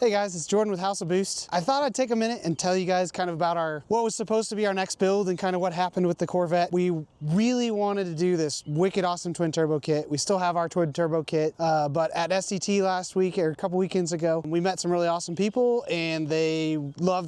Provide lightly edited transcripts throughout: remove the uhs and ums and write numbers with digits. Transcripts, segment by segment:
Hey guys, it's Jordan with House of Boost. I thought I'd take a minute and tell you guys kind of about what was supposed to be our next build and kind of what happened with the Corvette. We really wanted to do this wicked awesome twin turbo kit. We still have our twin turbo kit, but at SCT last week or a couple weekends ago, we met some really awesome people and they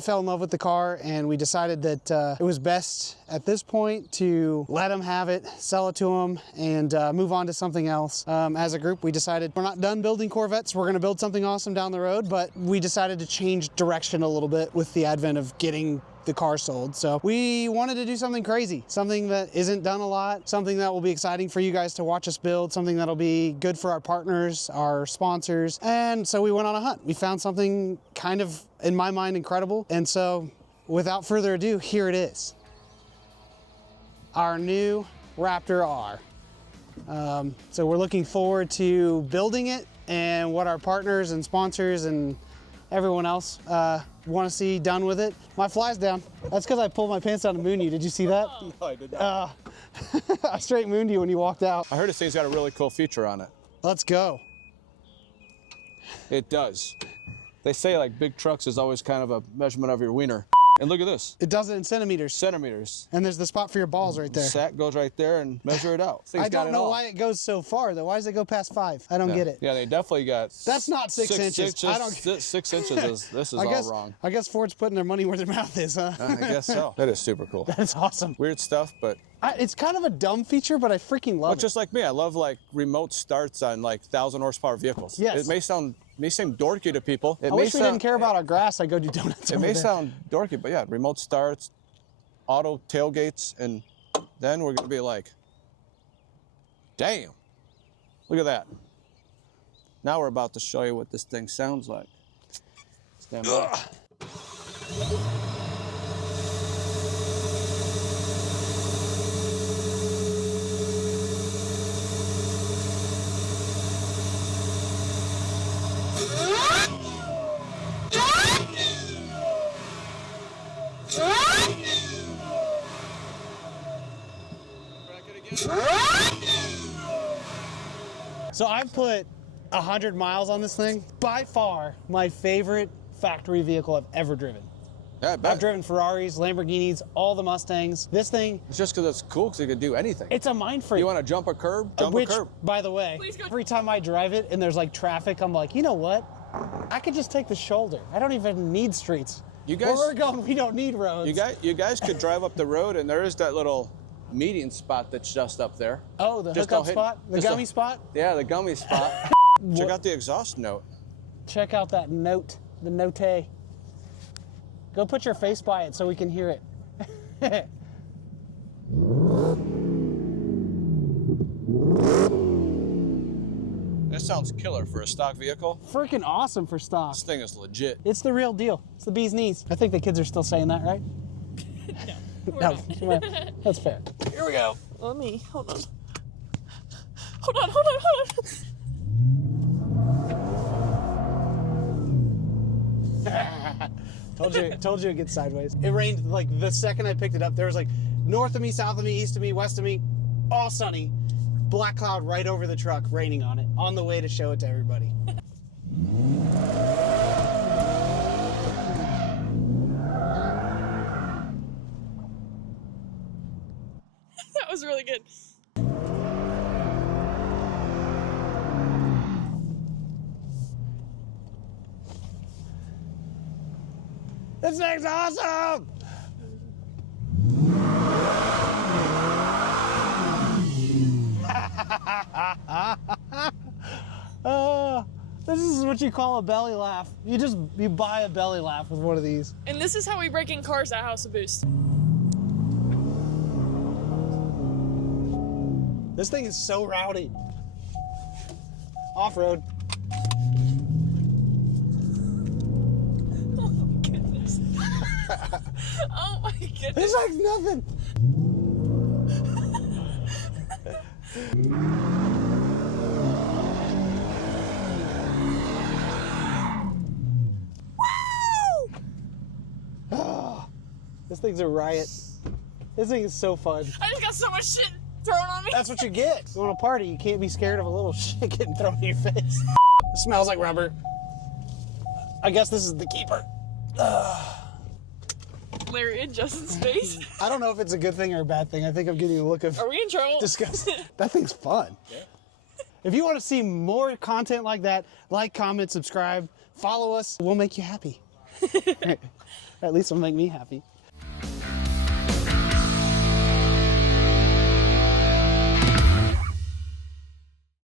fell in love with the car, and we decided that it was best at this point to let them have it, sell it to them, and move on to something else. As a group, we decided we're not done building Corvettes. We're gonna build something awesome down the road, but we decided to change direction a little bit with the advent of getting the car sold. So we wanted to do something crazy, something that isn't done a lot, something that will be exciting for you guys to watch us build, something that'll be good for our partners, our sponsors. And so we went on a hunt. We found something kind of, in my mind, incredible. And so without further ado, here it is. Our new Raptor R. So we're looking forward to building it and what our partners and sponsors and everyone else want to see done with it. My fly's down. That's because I pulled my pants down to moon you. Did you see that? No, I did not. I straight mooned you when you walked out. I heard this thing's got a really cool feature on it. Let's go. It does. They say like big trucks is always kind of a measurement of your wiener. And look at this. It does it in centimeters. Centimeters. And there's the spot for your balls right there. Sack goes right there and measure it out. I don't know why it goes so far though. Why does it go past 5? I don't get it. Yeah, they definitely got. That's not 6 inches. I don't. 6 inches is all wrong. I guess Ford's putting their money where their mouth is, huh? I guess so. That is super cool. That's awesome. Weird stuff, but. It's kind of a dumb feature, but I freaking love it. Just like me, I love like remote starts on like 1,000 horsepower vehicles. Yes. It may seem dorky to people. I wish we didn't care about our grass. I go do donuts. It may sound dorky, but yeah, remote starts, auto tailgates, and then we're gonna be like, damn, look at that. Now we're about to show you what this thing sounds like. Stand by. So I've put 100 miles on this thing. By far, my favorite factory vehicle I've ever driven. Yeah, I bet. I've driven Ferraris, Lamborghinis, all the Mustangs. This thing... It's just because it's cool, because it can do anything. It's a mind freak. You want to jump a curb? Jump a curb. By the way, every time I drive it and there's like traffic, I'm like, you know what? I could just take the shoulder. I don't even need streets. You guys, where we're going, we don't need roads. You guys could drive up the road, and there is that little median spot that's just up there. Oh, the hookup spot? The gummy spot? Yeah, the gummy spot. Check out the exhaust note. Check out that note, the note. Go put your face by it so we can hear it. This sounds killer for a stock vehicle. Freaking awesome for stock. This thing is legit. It's the real deal. It's the bee's knees. I think the kids are still saying that, right? No. No, that's fair. Here we go. Let me, hold on. Hold on. Told you it gets sideways. It rained like the second I picked it up. There was like north of me, south of me, east of me, west of me, all sunny. Black cloud right over the truck, raining on it, on the way to show it to everybody. That was really good. This thing's awesome! This is what you call a belly laugh. You buy a belly laugh with one of these. And this is how we break in cars at House of Boost. This thing is so rowdy. Off-road. Oh my goodness. Oh my goodness. It's like nothing. This thing's a riot. This thing is so fun. I just got so much shit thrown on me. That's what you get. You want a party, you can't be scared of a little shit getting thrown in your face. It smells like rubber. I guess this is the keeper. Larry in Justin's face. I don't know if it's a good thing or a bad thing. I think I'm getting a look of Are we in trouble? disgust. That thing's fun. Yeah. If you want to see more content like that, like, comment, subscribe, follow us. We'll make you happy. At least it'll make me happy.